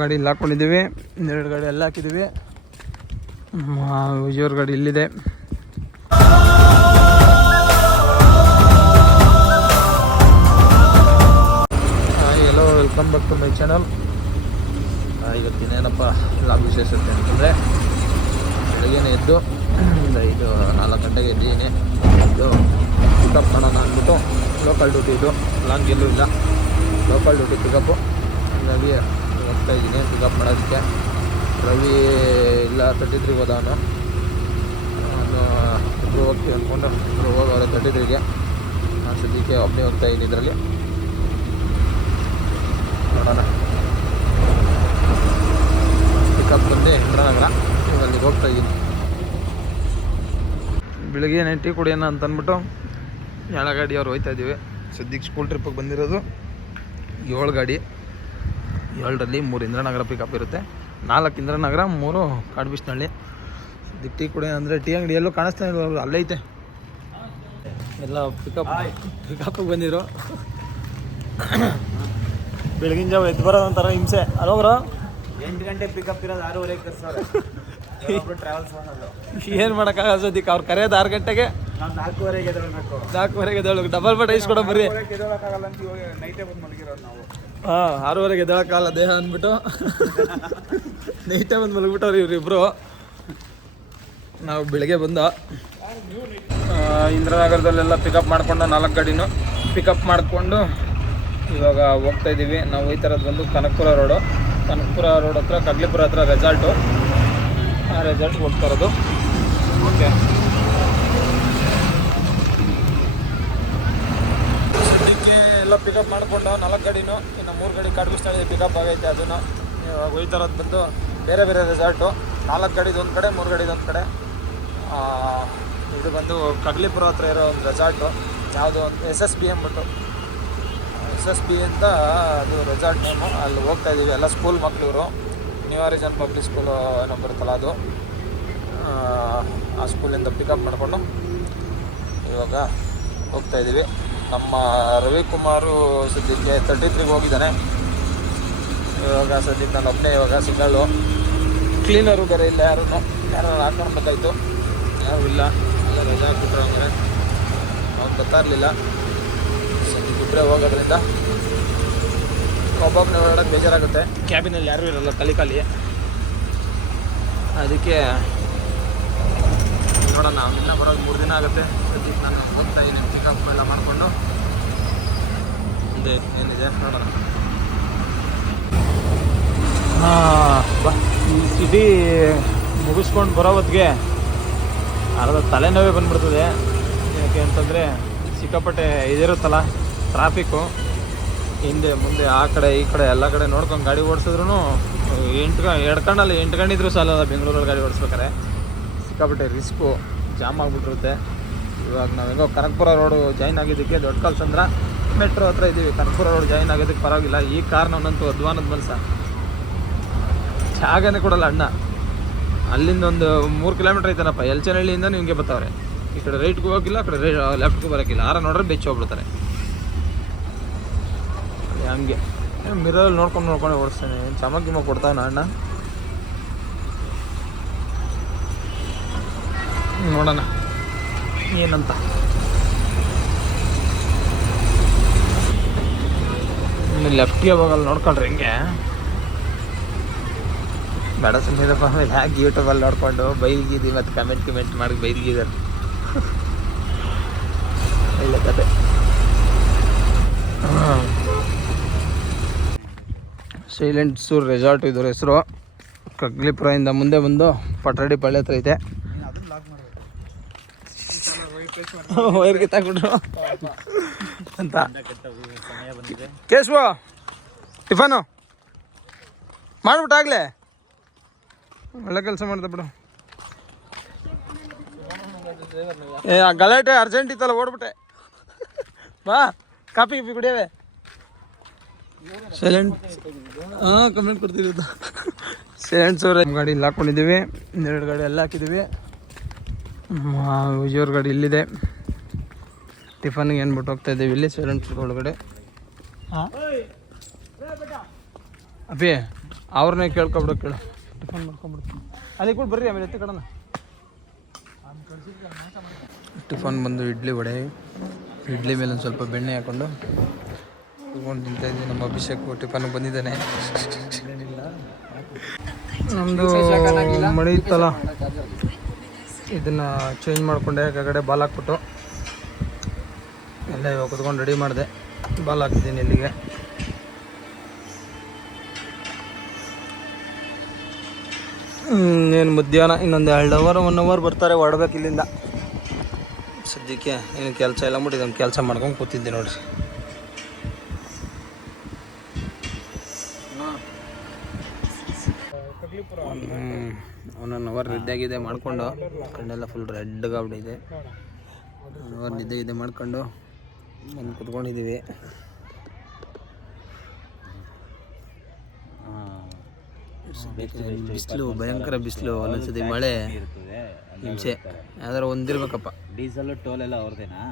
ಗಾಡಿ ಇಲ್ಲಿ ಹಾಕ್ಕೊಂಡಿದ್ದೀವಿ ಇನ್ನೆರಡು ಗಾಡಿ ಎಲ್ಲ ಹಾಕಿದ್ದೀವಿ. ವಿಜಯವ್ರ ಗಾಡಿ ಇಲ್ಲಿದೆ. Hello welcome back to my channel ಇವತ್ತಿನೇನಪ್ಪ vlog ವಿಶೇಷತೆ ಅಂತಂದರೆ ಬೆಳಗ್ಗೆನೇ ಎದ್ದು ಒಂದು ಐದು, ನಾಲ್ಕು ಗಂಟೆಗೆ ಎದ್ದೀನಿ. ಇದು ಪಿಕಪ್ ಮಾಡೋಣ ಅಂದ್ಬಿಟ್ಟು ಲೋಕಲ್ ಡ್ಯೂಟಿ ಇದು. ಲಾಂಗ್ ಎಲ್ಲೂ ಇಲ್ಲ. ಲೋಕಲ್ ಡ್ಯೂಟಿ ಪಿಕಪ್ಪು ಹೋಗ್ತಾ ಇದ್ದೀನಿ ಪಿಕಪ್ ಮಾಡೋದಕ್ಕೆ. ರವಿ ಇಲ್ಲ ತರ್ಟಿ ಹೋದ ಅವನು. ನಾನು ಇಬ್ಬರು ಹೋಗ್ತೀವಿ ಅಂದ್ಕೊಂಡು ಇಬ್ಬರು ಹೋಗೋರೆ ತರ್ಟಿ ತ್ರೀಗೆ ನಾನು ಸದ್ಯಕ್ಕೆ ಒಬ್ಬನೇ ಹೋಗ್ತಾ ಇದ್ದೀನಿ ಇದರಲ್ಲಿ. ನೋಡೋಣ. ಪಿಕಪ್ ಬಂದು ಇಂದ್ರನಗರ. ಈಗ ಅಲ್ಲಿಗೆ ಹೋಗ್ತಾ ಇದ್ದೀನಿ. ಬೆಳಿಗ್ಗೆ ಟೀ ಕುಡಿಯೋಣ ಅಂತ ಅಂದ್ಬಿಟ್ಟು ಎಳ ಗಾಡಿ ಅವ್ರು ಹೋಯ್ತಾ ಇದ್ದೀವಿ. ಸದ್ಯಕ್ಕೆ ಸ್ಕೂಲ್ ಟ್ರಿಪ್ಪಿಗೆ ಬಂದಿರೋದು ಏಳು ಗಾಡಿ. ಏಳರಲ್ಲಿ ಮೂರು ಇಂದ್ರನಗರ ಪಿಕಪ್ ಇರುತ್ತೆ. ನಾಲ್ಕು ಇಂದ್ರನಗರ ಮೂರು ಕಾಡ್ಬಿಸ್ನಳ್ಳಿ. ಸದ್ಯಕ್ಕೆ ಟೀ ಕುಡಿ ಅಂದರೆ ಟೀ ಅಂಗಡಿ ಎಲ್ಲೂ ಕಾಣಿಸ್ತಾ ಇಲ್ಲ ಅಲ್ಲೇ ಐತೆ. ಎಲ್ಲ ಪಿಕಪ್ ಪಿಕಪ್ಪಿಗೆ ಬಂದಿದ್ರು ಬೆಳಗಿನ ಜಾವ ಎದ್ದು ಬರೋದು ಒಂಥರ ಹಿಂಸೆ. ಬ್ರೋ? ಎಂಟು ಗಂಟೆ ಪಿಕಪ್ ಇರೋದು ಆರೂವರೆ ಟ್ರಾವೆಲ್ಸ್ ಏನು ಮಾಡೋಕ್ಕಾಗಲ್ಲ ಸದ್ಯಕ್ಕೆ ಅವ್ರು ಕರೆಯೋದು ಆರು ಗಂಟೆಗೆ. ನಾಲ್ಕೂವರೆಗೆ ಎದ್ದೇಳಬೇಕು ನಾಲ್ಕುವರೆಗೆ ಎದ್ದೇಳು ಡಬಲ್ ಬಟ್ ಇಸ್ಕೊಡೋ ಬರ್ರಿ ಎದ್ದೇಳಕ್ಕಾಗಲ್ಲ ಅಂತ ಇವಾಗ ನೈಟೇ ಬಂದು ಮಲಗಿರೋದು ನಾವು. ಹಾಂ ಆರೂವರೆಗೆ ಎದ್ದೇಳಕ್ಕಾಗಲ್ಲ ದೇಹ ಅಂದ್ಬಿಟ್ಟು. ನೈಟೇ ಬಂದು ಮಲಗಿಬಿಟ್ಟವ್ರಿ ಇವ್ರಿಬ್ರು. ನಾವು ಬೆಳಗ್ಗೆ ಬಂದ ಇಂದ್ರನಗರದಲ್ಲೆಲ್ಲ ಪಿಕಪ್ ಮಾಡ್ಕೊಂಡು ನಾಲ್ಕು ಗಾಡಿನೂ ಪಿಕಪ್ ಮಾಡಿಕೊಂಡು ಇವಾಗ ಹೋಗ್ತಾ ಇದ್ದೀವಿ. ನಾವು ಈ ಥರದ್ದು ಬಂದು ಕನಕಪುರ ರೋಡು ಕನಕಪುರ ರೋಡ್ ಹತ್ರ ಕಗ್ಲಿಪುರ ಹತ್ರ ರೆಸಾರ್ಟು ಆ ರೆಸಾರ್ಟ್ಗೆ ಹೋಗ್ತಾ ಇರೋದು. ಓಕೆ ಸದ್ಯಕ್ಕೆ ಎಲ್ಲ ಪಿಕಪ್ ಮಾಡಿಕೊಂಡು ನಾಲ್ಕು ಗಾಡಿನೂ, ಇನ್ನು ಮೂರು ಗಾಡಿ ಕಾಡ್ಬಿಸ್ತಾಳೆ ಪಿಕಪ್ ಆಗೈತೆ ಅದನ್ನು. ಇರೋದು ಬಂದು ಬೇರೆ ಬೇರೆ ರೆಸಾರ್ಟು ನಾಲ್ಕು ಗಾಡಿದು ಒಂದು ಕಡೆ, ಮೂರು ಗಾಡಿದು ಒಂದು ಕಡೆ. ಇದು ಬಂದು ಕಗ್ಲಿಪುರ ಹತ್ರ ಇರೋ ಒಂದು ರೆಸಾರ್ಟು ಯಾವುದು ಎಸ್ ಎಸ್ ಬಿ ಅಂದ್ಬಿಟ್ಟು. ಎಸ್ ಎಸ್ ಬಿ ಅಂತ ಅದು ರೆಸಾರ್ಟ್ ನೇಮು ಅಲ್ಲಿ ಹೋಗ್ತಾ ಇದ್ದೀವಿ, ಎಲ್ಲ ಸ್ಕೂಲ್ ಮಕ್ಕಳು ಇವರು ನ್ಯೂ ಆರಿಜನ್ ಪಬ್ಲಿಕ್ ಸ್ಕೂಲು ಏನೋ ಬರುತ್ತಲ್ಲ ಅದು. ಆ ಸ್ಕೂಲಿಂದ ಪಿಕಪ್ ಮಾಡಿಕೊಂಡು ಇವಾಗ ಹೋಗ್ತಾ ಇದ್ದೀವಿ. ನಮ್ಮ ರವಿಕುಮಾರು ಸದ್ಯಕ್ಕೆ ತರ್ಟಿ ತ್ರೀಗೆ ಹೋಗಿದ್ದಾನೆ. ಇವಾಗ ಸದ್ಯಕ್ಕೆ ನಾನು ಒಬ್ಬನೇ ಇವಾಗ ಸಿಂಗಲ್ಲು ಕ್ಲೀನರು ಬೇರೆ ಇಲ್ಲ ಯಾರು ಯಾರು ಹಾಕೊಂಡ್ಬೇಕಾಯ್ತು ಯಾರು ಇಲ್ಲ. ಎಲ್ಲ ರಜಾ ಹಾಕ್ಬಿಟ್ರೆ ಅಂದರೆ ಅವ್ರು ಬರ್ತಾ ಇರಲಿಲ್ಲ. ಸದ್ಯಕ್ಕೆ ಇಬ್ಬರೇ ಹೋಗೋದ್ರಿಂದ ಒಬ್ಬೊಬ್ಬನೇ ಓಡಾಡೋಕೆ ಬೇಜಾರಾಗುತ್ತೆ. ಕ್ಯಾಬಿನಲ್ಲಿ ಯಾರೂ ಇರಲ್ಲ ಖಾಲಿ ಖಾಲಿ. ಅದಕ್ಕೆ ನೋಡೋಣ ಇನ್ನೂ ಬರೋದು ಮೂರು ದಿನ ಆಗುತ್ತೆ. ಸದ್ಯಕ್ಕೆ ನಾನು ಹೋಗ್ತಾ ಇದ್ದೀನಿ ಪಿಕಪ್ ಎಲ್ಲ ಮಾಡಿಕೊಂಡು. ಮುಂದೆ ಏನಿದೆ ನೋಡೋಣ. ಸಿಟಿ ಮುಗಿಸ್ಕೊಂಡು ಬರೋ ಹೊತ್ತಿಗೆ ಅರ್ಧ ತಲೆನೋವೇ ಬಂದ್ಬಿಡ್ತದೆ. ಯಾಕೆ ಅಂತಂದರೆ ಸಿಕ್ಕಾಪಟ್ಟೆ ಇದಿರುತ್ತಲ್ಲ ಟ್ರಾಫಿಕ್ಕು ಹಿಂದೆ, ಮುಂದೆ, ಆ ಕಡೆ, ಈ ಕಡೆ, ಎಲ್ಲ ಕಡೆ ನೋಡ್ಕೊಂಡು ಗಾಡಿ ಓಡಿಸಿದ್ರು ಎಂಟು ಎರಡು ಕಣ್ಣಲ್ಲಿ ಎಂಟು ಗಂಡಿದ್ರು ಸಾಲಲ್ಲ ಬೆಂಗಳೂರಲ್ಲಿ ಗಾಡಿ ಓಡಿಸ್ಬೇಕಾರೆ ಸಿಕ್ಕಾಪಟ್ಟೆ ರಿಸ್ಕು ಜಾಮ್ ಆಗಿಬಿಟ್ಟಿರುತ್ತೆ. ಇವಾಗ ನಾವು ಹೆಂಗೋ ಕನಕಪುರ ರೋಡು ಜಾಯ್ನ್ ಆಗಿದ್ದಕ್ಕೆ ದೊಡ್ಡ ಕಲ್ಸಂದ್ರ ಮೆಟ್ರೋ ಹತ್ರ ಇದ್ದೀವಿ ಕನಕಪುರ ರೋಡ್ ಜಾಯ್ನ್ ಆಗೋದಕ್ಕೆ ಪರವಾಗಿಲ್ಲ. ಈ ಕಾರ್ನವನ್ನಂತೂ ಅಧ್ವಾನದ ಮನಸ್ಸ. ಜಾಗನೇ ಕೊಡಲ್ಲ ಅಣ್ಣ. ಅಲ್ಲಿಂದ ಒಂದು ಮೂರು ಕಿಲೋಮೀಟ್ರ್ ಐತನಪ್ಪ. ಎಲ್ಚನಹಳ್ಳಿಯಿಂದ ನಿಮಗೆ ಬರ್ತಾವ್ರೆ ಈ ಕಡೆ ರೈಟ್ಗೂ ಹೋಗಿಲ್ಲ, ಆ ಕಡೆ ಲೆಫ್ಟ್ಗೂ ಬರೋಕ್ಕಿಲ್ಲ ಆರ ನೋಡ್ರೆ ಬೆಚ್ಚ ಹೋಗ್ಬಿಡ್ತಾರೆ. ಹಂಗೆ. ಮಿರಲ್ಲಿ ನೋಡ್ಕೊಂಡು ನೋಡ್ಕೊಂಡು ಓಡಿಸ್ತಾನೆ. ಚಮಕ್ ಗಿಮಕ್ ಕೊಡ್ತಾವನ ಅಣ್ಣ? ನೋಡೋಣ. ಏನಂತ ಲೆಫ್ಟ್ಗೆ ಹೋಗಲ್ಲ ನೋಡ್ಕೊಳ್ರಿ ಹಿಂಗೆ. ಬೇಡ ಸುಮ್ಮನಿರಪ್ಪ ಆಮೇಲೆ ಹ್ಯಾಗೆ ಯೂಟ್ಯೂಬಲ್ಲಿ ನೋಡಿಕೊಂಡು ಬೈಲ್ಗಿದಿ ಮತ್ತು ಕಮೆಂಟ್ ಕಮೆಂಟ್ ಮಾಡಿ ಬೈಲ್ಗಿದ್ದಾರೆ ಒಳ್ಳೆ ಕತೆ. ಸೈಲೆಂಟ್ ಸೂರ್ ರೆಸಾರ್ಟ್ ಇದ್ರ ಹೆಸರು. ಕಗ್ಲಿಪುರದಿಂದ ಮುಂದೆ ಬಂದು ಪಟ್ರಡಿ ಪಳ್ಳಿ ಹತ್ರ ಐತೆ. ವೈರ್ ಅಂತ. ಕೇಶವ, ಟಿಫನು? ಮಾಡ್ಬಿಟ್ಟಾಗ್ಲೇ ಒಳ್ಳೆ ಕೆಲಸ ಮಾಡ್ದೆ ಬಿಡು. ಏ ಗಲಾಟೆ ಅರ್ಜೆಂಟ್ ಇತ್ತಲ್ಲ, ಓಡ್ಬಿಟ್ಟೆ. ಬಾ, ಕಾಫಿ ಗಿಫಿ ಕುಡಿಯವೆ. ಸೈಲೆಂಟ್ ಹಾಂ ಕಂಪ್ಲೇಂಟ್ ಕೊಡ್ತೀವಿ ಸೈಲೆಂಟ್ ಸೋರ್ ಗಾಡಿ ಇಲ್ಲಿ ಹಾಕ್ಕೊಂಡಿದ್ದೀವಿ ಇನ್ನೆರಡು ಗಾಡಿ ಎಲ್ಲ ಹಾಕಿದ್ದೀವಿ. ವಿಜಯವ್ರ ಗಾಡಿ ಇಲ್ಲಿದೆ. ಟಿಫನ್ಗೆ ಏನ್ಬಿಟ್ಟು ಹೋಗ್ತಾ ಇದ್ದೀವಿ? ಇಲ್ಲಿ ಸೈಲೆಂಟ್ ಒಳಗಡೆ. ಹಾಂ? ಅಪ್ಪಿ ಅವ್ರನ್ನೇ ಕೇಳ್ಕೊಬಿಡು ಕೇಳು. ಟಿಫನ್ ಮಾಡ್ಕೊಂಬಿಡ್ತೀನಿ ಅಲ್ಲಿ ಕೂಡ ಬರ್ರಿ ಆಮೇಲೆ ಎತ್ತಿ ಕಡನ ಟಿಫನ್ ಬಂದು ಇಡ್ಲಿ ವಡೆ. ಇಡ್ಲಿ ಮೇಲೆ ಒಂದು ಸ್ವಲ್ಪ ಬೆಣ್ಣೆ ಹಾಕೊಂಡು ಕುತ್ಕೊಂಡು ತಿಂತಾ ಇದ್ದೀವಿ ನಮ್ಮ ಅಭಿಷೇಕ್ ಟಿಫನ್ ಬಂದಿದ್ದಾನೆ. ನಮ್ಮದು ಮಳೆ ಇತ್ತಲ್ಲ? ಇದನ್ನ ಚೇಂಜ್ ಮಾಡಿಕೊಂಡೆ, ಕೆಳಗಡೆ ಬಾಲ್ ಹಾಕ್ಬಿಟ್ಟು. ಎಲ್ಲ ಇವಾಗ ಕುತ್ಕೊಂಡು ರೆಡಿ ಮಾಡಿದೆ. ಬಾಲ್ ಹಾಕಿದ್ದೀನಿ ಇಲ್ಲಿಗೆ. ಏನು ಮಧ್ಯಾಹ್ನ, ಇನ್ನೊಂದು ಎರಡು ಅವರ್ ಒನ್ ಅವರ್ ಬರ್ತಾರೆ ಹೊಡ್ಬೇಕು ಇಲ್ಲಿಂದ. ಸದ್ಯಕ್ಕೆ ಏನು ಕೆಲಸ ಇಲ್ಲ ಬಿಟ್ಟು ಇದೊಂದು ಕೆಲಸ ಮಾಡ್ಕೊಂಡು ಕೂತಿದ್ದೆ ನೋಡ್ರಿ. ಒನ್ ಅವರ್ ನಿದ್ದೆಗಿದೆ ಮಾಡಿಕೊಂಡು ಕಣ್ಣೆಲ್ಲ ಫುಲ್ ರೆಡ್ಗಾಗ್ಬಿಟ್ಟಿದೆ ಒನ್ ಅವರ್ ನಿದ್ದೆ ಗಿದ್ದೆ ಮಾಡ್ಕೊಂಡು ಬಂದು ಕುತ್ಕೊಂಡಿದ್ದೀವಿ ಬಿಸಿಲು ಭಯಂಕರ ಬಿಸಿಲು ಒಂದೊಂದ್ಸತಿ ಮಳೆ ಹಿಂಸೆ. ಯಾವ್ದಾರ ಒಂದಿರ್ಬೇಕಪ್ಪ. ಡೀಸೆಲ್ ಟೋಲ್ ಎಲ್ಲ ಅವ್ರದೇನಾ?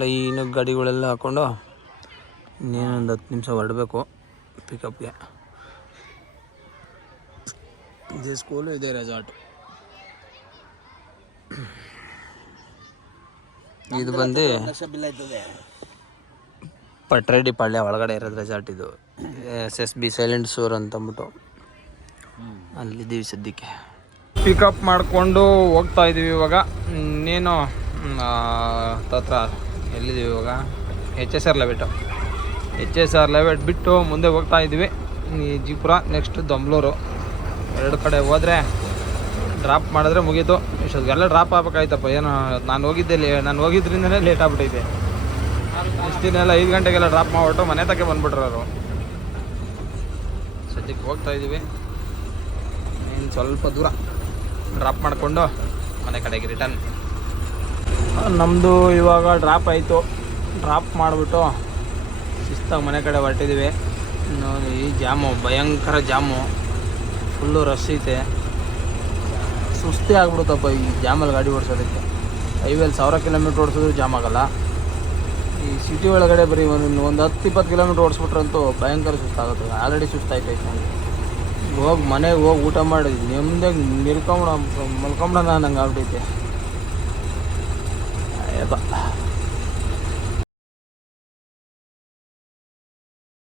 ಲೈನಾಗಿ ಗಾಡಿಗಳೆಲ್ಲ ಹಾಕ್ಕೊಂಡು ಇನ್ನೇನೊಂದು ಹತ್ತು ನಿಮಿಷ ಹೊರಡಬೇಕು ಪಿಕಪ್ಗೆ ಇದೇ ಸ್ಕೂಲು ಇದೇ ರೆಸಾರ್ಟ್ ಇದು ಬಂದು ಪಟ್ರೆಡ್ಡಿ ಪಾಳ್ಯ ಒಳಗಡೆ ಇರೋದು ರೆಸಾರ್ಟ್ ಇದು. S S B silent shore ಅಂತಂದ್ಬಿಟ್ಟು. ಅಲ್ಲಿದ್ದೀವಿ ಸದ್ಯಕ್ಕೆ. ಪಿಕಪ್ ಮಾಡಿಕೊಂಡು ಹೋಗ್ತಾ ಇದ್ದೀವಿ ಇವಾಗ. ಇನ್ನೇನು ತತ್ರ ಎಲ್ಲಿದ್ದೀವಿ ಇವಾಗ? H S R layout H S R layout ಬಿಟ್ಟು ಮುಂದೆ ಹೋಗ್ತಾ ಇದ್ದೀವಿ ಈ ಜೀಪುರ ನೆಕ್ಸ್ಟ್ ದೊಂಬ್ಳೂರು ಎರಡು ಕಡೆ ಹೋದರೆ ಡ್ರಾಪ್ ಮಾಡಿದ್ರೆ ಮುಗೀತು. ಇಷ್ಟೊತ್ತಿಗೆಲ್ಲ ಡ್ರಾಪ್ ಆಗ್ಬೇಕಾಯ್ತಪ್ಪ. ಏನು, ನಾನು ಹೋಗಿದ್ದೆ ನಾನು ಹೋಗಿದ್ರಿಂದನೇ ಲೇಟ್ ಆಗ್ಬಿಟ್ಟಿದೆ ಇಷ್ಟಿನೆಲ್ಲ ಐದು ಗಂಟೆಗೆಲ್ಲ ಡ್ರಾಪ್ ಮಾಡ್ಬಿಟ್ಟು ಮನೆ ತಕ್ಕೆ ಬಂದ್ಬಿಟ್ರು ಅವರು. ಸದ್ಯಕ್ಕೆ ಹೋಗ್ತಾ ಇದ್ದೀವಿ ಇನ್ನು ಸ್ವಲ್ಪ ದೂರ ಡ್ರಾಪ್ ಮಾಡಿಕೊಂಡು ಮನೆ ಕಡೆಗೆ ರಿಟರ್ನ್ ನಮ್ಮದು ಇವಾಗ ಡ್ರಾಪ್ ಆಯಿತು. ಡ್ರಾಪ್ ಮಾಡಿಬಿಟ್ಟು ಶಿಸ್ತಾಗಿ ಮನೆ ಕಡೆ ಹೊರಟಿದ್ದೀವಿ ಇನ್ನು ಈ ಜಾಮು, ಭಯಂಕರ ಜಾಮು. ಫುಲ್ಲು ರಶ್ ಐತೆ. ಸುಸ್ತಿ ಆಗ್ಬಿಡುತ್ತಪ್ಪ ಈ ಜಾಮಲ್ಲಿ ಗಾಡಿ ಓಡಿಸೋದಕ್ಕೆ. ಹೈವೇಲಿ ಸಾವಿರ ಕಿಲೋಮೀಟ್ರ್ ಓಡಿಸಿದ್ರು ಜಾಮ್ ಆಗಲ್ಲ. ಈ ಸಿಟಿ ಒಳಗಡೆ ಬರೀ ಒಂದು ಒಂದು ಹತ್ತು, ಇಪ್ಪತ್ತು ಕಿಲೋಮೀಟ್ರ್ ಓಡಿಸ್ಬಿಟ್ರಂತೂ ಭಯಂಕರ ಸುಸ್ತಾಗುತ್ತೆ ಆಲ್ರೆಡಿ ಸುಸ್ತಾಯ್ತೈತೆ ನನಗೆ ಹೋಗಿ ಮನೆಗೆ ಹೋಗಿ ಊಟ ಮಾಡಿ, ನೆಮ್ಮದಿಯಾಗಿ ನಿಲ್ಕೊಂಬಿಡ ಮಲ್ಕೊಂಬಿಡೋಣ ನಂಗೆ ಆಗ್ಬಿಟ್ಟೈತೆ ಅಯ್ಯಪ್ಪ